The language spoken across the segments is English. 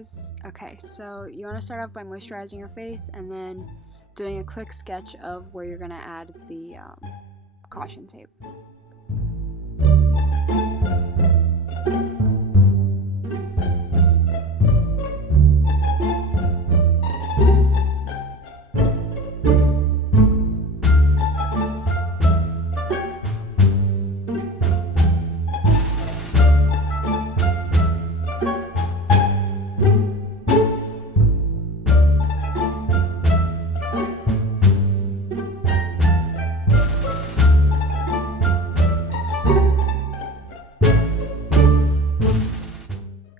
guys. Okay, so you want to start off by moisturizing your face and then doing a quick sketch of where you're going to add the caution tape.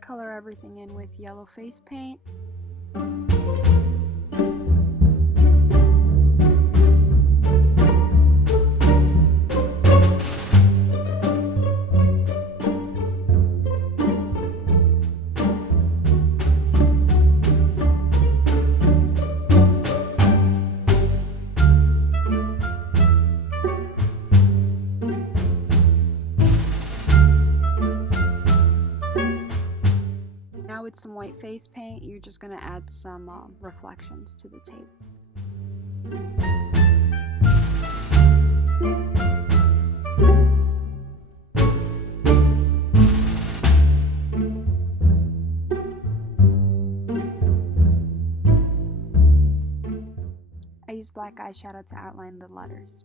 Color everything in with yellow face paint. Now with some white face paint, you're just going to add some reflections to the tape. I use black eyeshadow to outline the letters.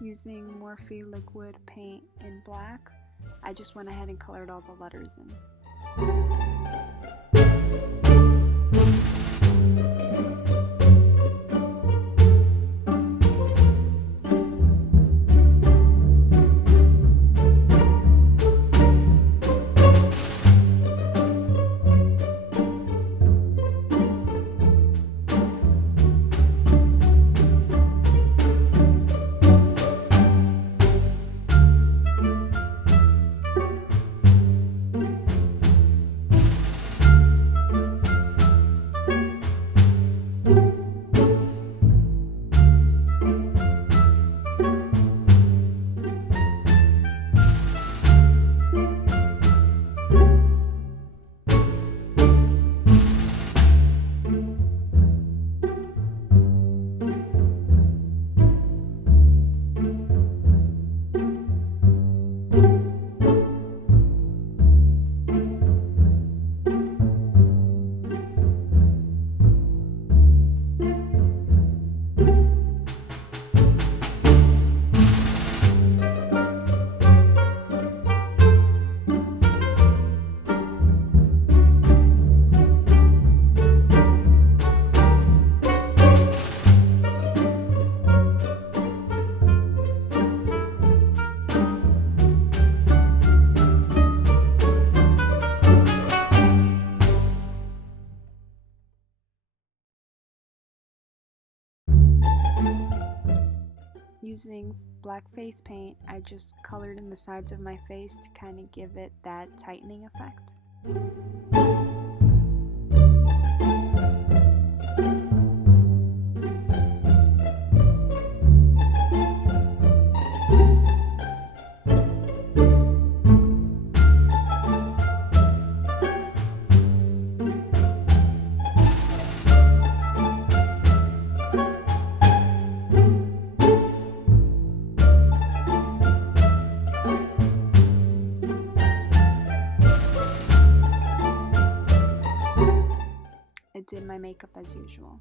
Using Morphe liquid paint in black, I just went ahead and colored all the letters in. Using black face paint, I just colored in the sides of my face to kind of give it that tightening effect. makeup as usual.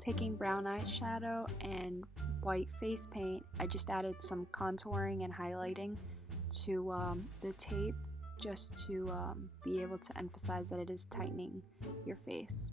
Taking brown eyeshadow and white face paint, I just added some contouring and highlighting to the tape, just to be able to emphasize that it is tightening your face.